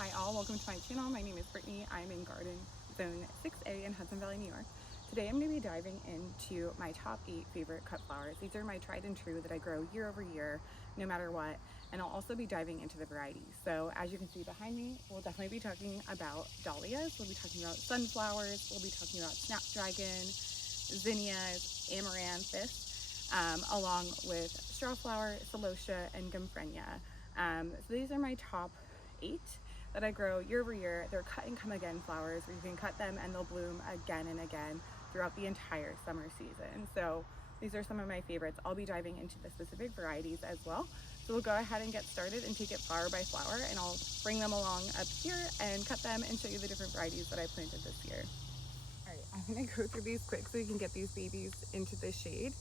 Hi all, welcome to my channel. My name is Brittany. I'm in Garden Zone 6A in Hudson Valley, New York. Today I'm going to be diving into my top 8 favorite cut flowers. These are my tried and true that I grow year over year, no matter what. And I'll also be diving into the varieties. So as you can see behind me, we'll definitely be talking about Dahlias, we'll be talking about sunflowers, we'll be talking about Snapdragons, Zinnias, Amaranths, along with strawflower, Celosia, and Gomphrena. So these are my top 8 that I grow year over year. They're cut and come again flowers where you can cut them and they'll bloom again and again throughout the entire summer season. So these are some of my favorites. I'll be diving into the specific varieties as well. So we'll go ahead and get started and take it flower by flower, and I'll bring them along up here and cut them and show you the different varieties that I planted this year. All right, I'm gonna go through these quick so you can get these babies into the shade.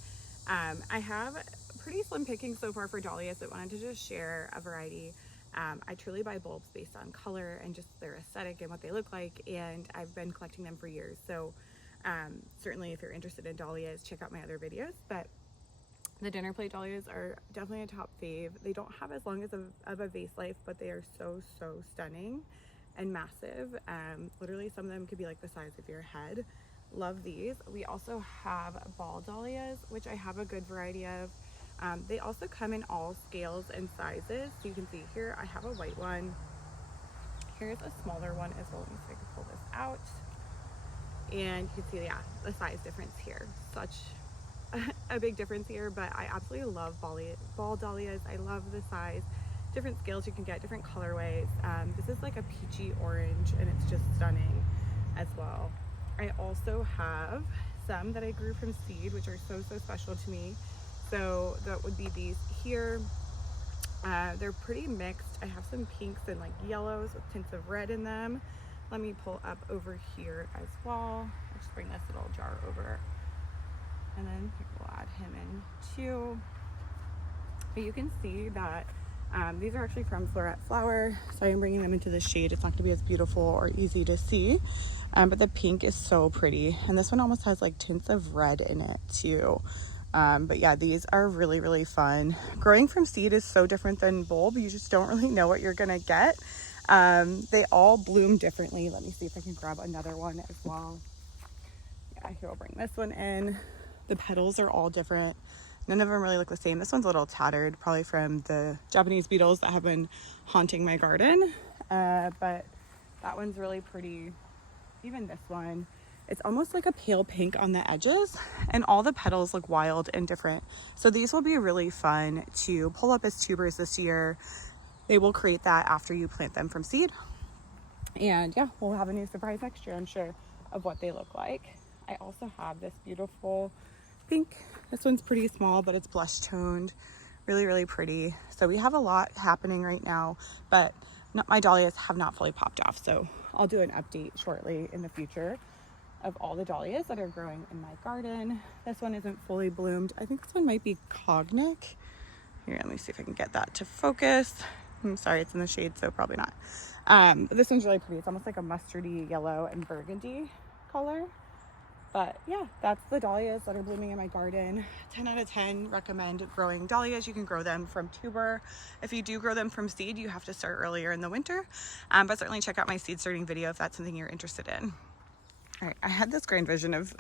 I have pretty slim pickings so far for Dahlias, but wanted to just share a variety. I truly buy bulbs based on color and just their aesthetic and what they look like, and I've been collecting them for years. So certainly if you're interested in Dahlias, check out my other videos. But the dinner plate Dahlias are definitely a top fave. They don't have as long as of a vase life, but they are so stunning and massive. Literally some of them could be like the size of your head. Love these. We also have ball Dahlias, which I have a good variety of. They also come in all scales and sizes. So you can see here I have a white one. Here's a smaller one as well. Let me see if I can pull this out. And you can see, yeah, the size difference here. Such a big difference here, but I absolutely love ball Dahlias. I love the size, different scales you can get, different colorways. This is like a peachy orange and it's just stunning as well. I also have some that I grew from seed, which are so special to me. So that would be these here. They're pretty mixed. I have some pinks and like yellows with tints of red in them. Let me pull up over here as well. I'll just bring this little jar over, and then we'll add him in too. But you can see that these are actually from Floret Flower, so I'm bringing them into the shade. It's not gonna be as beautiful or easy to see, but the pink is so pretty, and this one almost has like tints of red in it too. But yeah, these are really fun. Growing from seed is so different than bulb. You just don't really know what you're gonna get. They all bloom differently. Let me see if I can grab another one as well. Yeah, here, I'll bring this one in. The petals are all different. None of them really look the same. This one's a little tattered, probably from the Japanese beetles that have been haunting my garden. But that one's really pretty. Even this one, it's almost like a pale pink on the edges, and all the petals look wild and different. So these will be really fun to pull up as tubers this year. They will create that after you plant them from seed. And yeah, we'll have a new surprise next year, I'm sure, of what they look like. I also have this beautiful pink. This one's pretty small, but it's blush toned, really pretty. So we have a lot happening right now, but my Dahlias have not fully popped off. So I'll do an update shortly in the future of all the Dahlias that are growing in my garden. This one isn't fully bloomed. I think this one might be Cognac. Here, let me see if I can get that to focus. I'm sorry, it's in the shade, so probably not. But this one's really pretty. It's almost like a mustardy yellow and burgundy color. But yeah, that's the Dahlias that are blooming in my garden. 10 out of 10 recommend growing Dahlias. You can grow them from tuber. If you do grow them from seed, you have to start earlier in the winter. But certainly check out my seed starting video if that's something you're interested in. All right, I had this grand vision of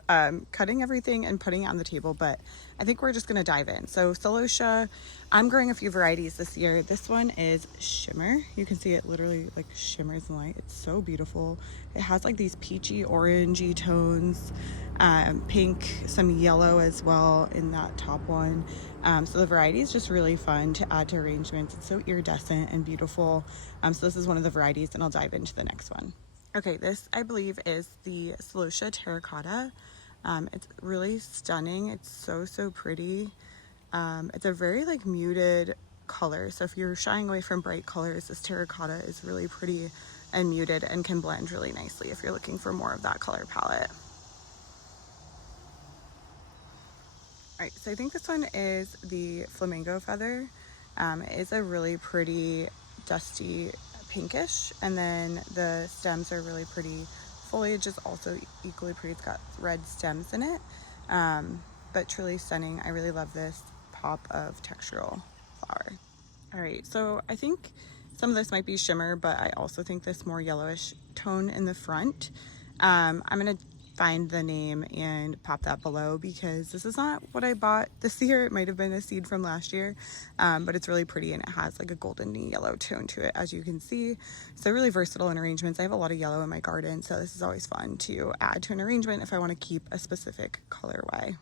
cutting everything and putting it on the table, but I think we're just gonna dive in. So Celosia, I'm growing a few varieties this year. This one is Shimmer. You can see it literally like shimmers in light. It's so beautiful. It has like these peachy orangey tones, pink, some yellow as well in that top one. So the variety is just really fun to add to arrangements. It's so iridescent and beautiful. So this is one of the varieties, and I'll dive into the next one. Okay, this I believe is the Celosia terracotta. It's really stunning. It's so pretty. It's a very like muted color. So if you're shying away from bright colors, this terracotta is really pretty and muted and can blend really nicely if you're looking for more of that color palette. All right, so I think this one is the flamingo feather. It is a really pretty dusty pinkish, and then the stems are really pretty. Foliage is also equally pretty. It's got red stems in it, but truly stunning. I really love this pop of textural flower. All right, so I think Some of this might be shimmer, but I also think this more yellowish tone in the front. I'm gonna find the name and pop that below because this is not what I bought this year. It might have been a seed from last year, but it's really pretty and it has like a golden yellow tone to it, as you can see. So really versatile in arrangements. I have a lot of yellow in my garden, so this is always fun to add to an arrangement if I want to keep a specific colorway.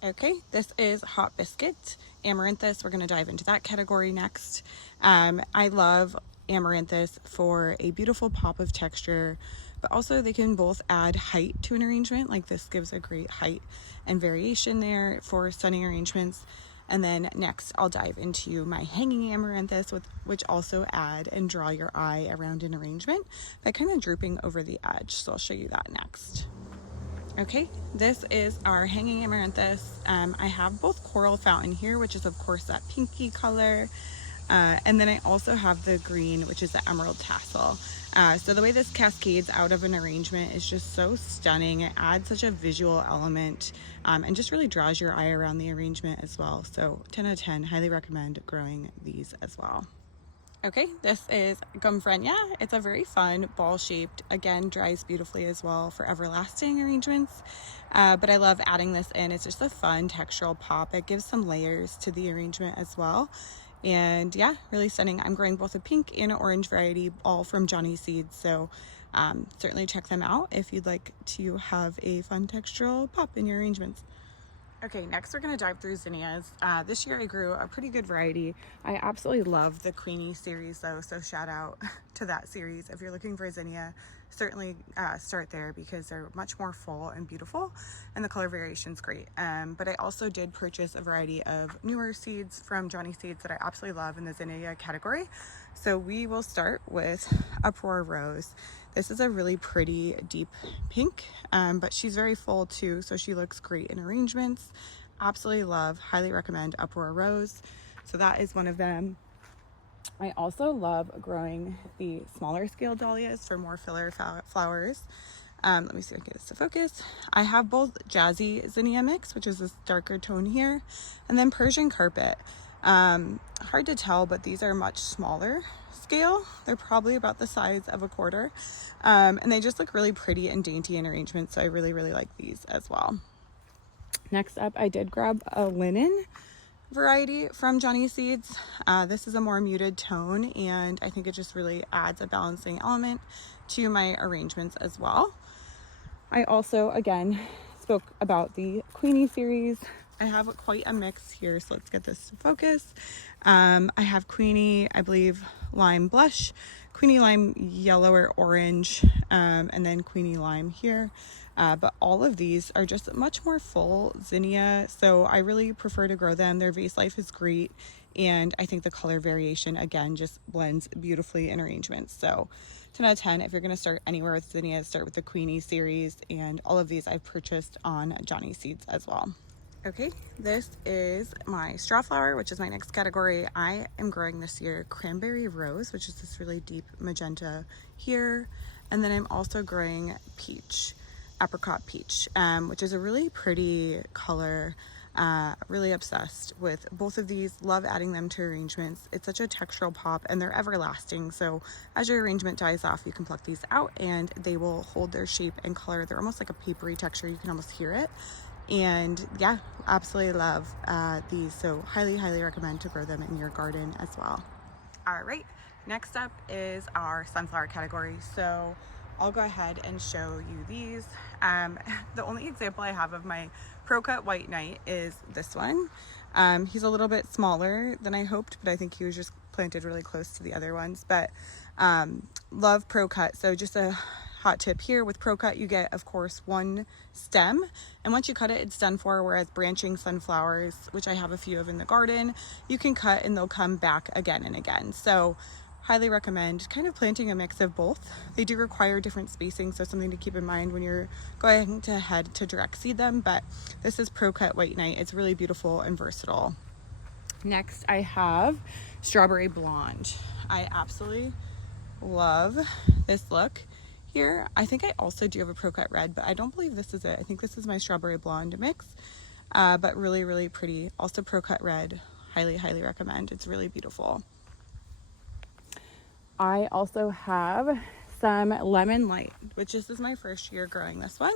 Okay, this is Hot Biscuit Amaranthus. We're going to dive into that category next. I love Amaranthus for a beautiful pop of texture, but also they can both add height to an arrangement. Like this gives a great height and variation there for stunning arrangements. And then next I'll dive into my hanging Amaranthus, which also add and draw your eye around an arrangement by kind of drooping over the edge. So I'll show you that next. Okay, this is our hanging Amaranthus. I have both Coral Fountain here, which is of course that pinky color. And then I also have the green, which is the Emerald Tassel. So the way this cascades out of an arrangement is just so stunning. It adds such a visual element and just really draws your eye around the arrangement as well. So 10 out of 10, highly recommend growing these as well. Okay, this is Gomphrena. It's a very fun ball shaped, again, dries beautifully as well for everlasting arrangements. But I love adding this in. It's just a fun textural pop. It gives some layers to the arrangement as well. And yeah, really stunning. I'm growing both a pink and an orange variety, all from Johnny Seeds. So certainly check them out if you'd like to have a fun textural pop in your arrangements. Okay, next we're going to dive through Zinnias. This year I grew a pretty good variety. I absolutely love the Queeny Series though, so shout out to that series. If you're looking for a Zinnia, certainly start there because they're much more full and beautiful and the color variation is great. But I also did purchase a variety of newer seeds from Johnny Seeds that I absolutely love in the Zinnia category. So we will start with Uproar Rose. This is a really pretty deep pink, but she's very full too, so she looks great in arrangements. Absolutely love, highly recommend Uproar Rose. So that is one of them. I also love growing the smaller scale dahlias for more filler flowers. Let me see if I can get this to focus. I have both Jazzy Zinnia mix, which is this darker tone here, and then Persian Carpet. Hard to tell, but these are much smaller scale. They're probably about the size of a quarter. And they just look really pretty and dainty in arrangement. So I really, really like these as well. Next up, I did grab a linen variety from Johnny Seeds. This is a more muted tone, and I think it just really adds a balancing element to my arrangements as well. I also, again, spoke about the Queeny Series. I have quite a mix here, so let's get this to focus. I have Queeny, I believe, Lime Blush, Queeny Lime Yellow or Orange, and then Queeny Lime here. But all of these are just much more full Zinnia, so I really prefer to grow them. Their vase life is great, and I think the color variation, again, just blends beautifully in arrangements. So 10 out of 10, if you're going to start anywhere with Zinnia, start with the Queeny Series, and all of these I've purchased on Johnny Seeds as well. Okay, this is my strawflower, which is my next category. I am growing this year Cranberry Rose, which is this really deep magenta here. And then I'm also growing Peach, Apricot Peach, which is a really pretty color. Really obsessed with both of these. Love adding them to arrangements. It's such a textural pop and they're everlasting. So as your arrangement dies off, you can pluck these out and they will hold their shape and color. They're almost like a papery texture. You can almost hear it. And yeah, absolutely love these. So highly, highly recommend to grow them in your garden as well. All right, next up is our sunflower category. So I'll go ahead and show you these. The only example I have of my ProCut White Nite is this one. He's a little bit smaller than I hoped, but I think he was just planted really close to the other ones. But love ProCut. So just a hot tip here with ProCut, you get, of course, one stem, and once you cut it, it's done for. Whereas branching sunflowers, which I have a few of in the garden, you can cut and they'll come back again and again. So highly recommend kind of planting a mix of both. They do require different spacing, so something to keep in mind when you're going to head to direct seed them. But this is ProCut White Nite. It's really beautiful and versatile. Next, I have Strawberry Blonde. I absolutely love this look here. I think I also do have a ProCut Red, but I don't believe this is it. I think this is my Strawberry Blonde mix, but really, really pretty. Also ProCut Red, highly, highly recommend. It's really beautiful. I also have some lemon light, which this is my first year growing this one.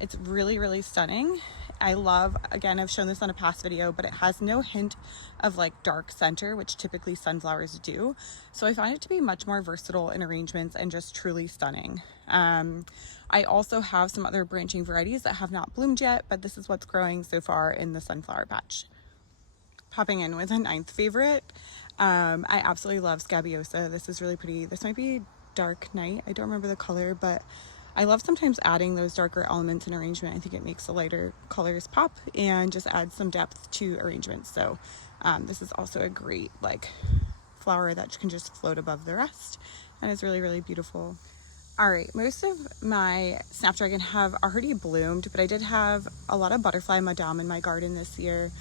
It's really, really stunning. I love, again, I've shown this on a past video, but it has no hint of like dark center, which typically sunflowers do. So I find it to be much more versatile in arrangements and just truly stunning. I also have some other branching varieties that have not bloomed yet, but this is what's growing so far in the sunflower patch. Popping in with a ninth favorite. I absolutely love Scabiosa. This is really pretty. This might be dark night. I don't remember the color, but I love sometimes adding those darker elements in arrangement. I think it makes the lighter colors pop and just adds some depth to arrangements. So this is also a great like flower that can just float above the rest and is really, really beautiful. All right, most of my Snapdragon have already bloomed, but I did have a lot of butterfly madame in my garden this year,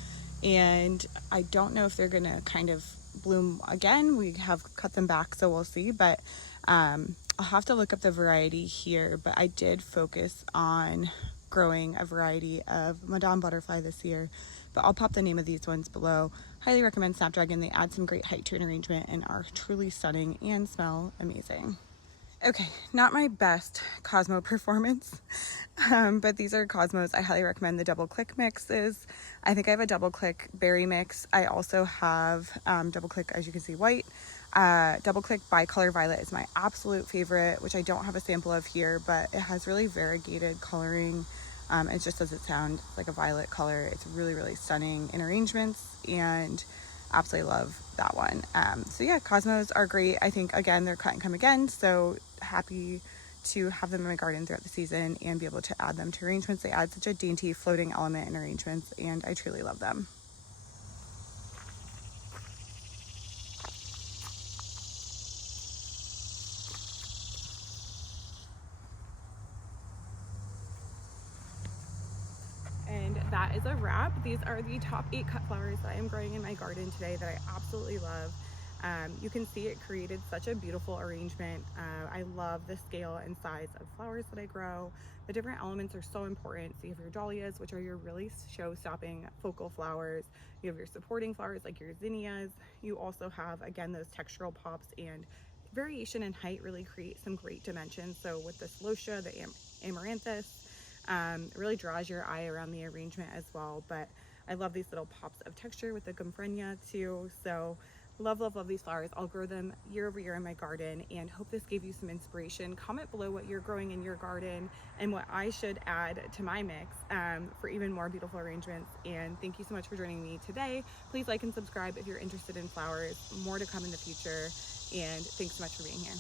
and I don't know if they're gonna kind of bloom again. We have cut them back, so we'll see, but I'll have to look up the variety here, but I did focus on growing a variety of Madame Butterfly this year, but I'll pop the name of these ones below. Highly recommend Snapdragon. They add some great height to an arrangement and are truly stunning and smell amazing. Okay, not my best Cosmo performance, but these are Cosmos. I highly recommend the double click mixes. I think I have a double click berry mix. I also have double click, as you can see, white. Double click bicolor violet is my absolute favorite, which I don't have a sample of here, but it has really variegated coloring. It's just as it sounds, like a violet color. It's really, really stunning in arrangements, and absolutely love that one. So yeah, Cosmos are great. I think, again, they're cut and come again, so happy to have them in my garden throughout the season and be able to add them to arrangements. They add such a dainty floating element in arrangements, and I truly love them. And that is a wrap. These are the top 8 cut flowers that I am growing in my garden today that I absolutely love. You can see it created such a beautiful arrangement. I love the scale and size of flowers that I grow. The different elements are so important. So you have your dahlias, which are your really show-stopping focal flowers. You have your supporting flowers like your zinnias. You also have, again, those textural pops, and variation in height really create some great dimensions. So with the celosia, the amaranthus, it really draws your eye around the arrangement as well. But I love these little pops of texture with the Gomphrena too. So love, love, love these flowers. I'll grow them year over year in my garden, and hope this gave you some inspiration. Comment below what you're growing in your garden and what I should add to my mix for even more beautiful arrangements. And thank you so much for joining me today. Please like and subscribe if you're interested in flowers. More to come in the future. And thanks so much for being here.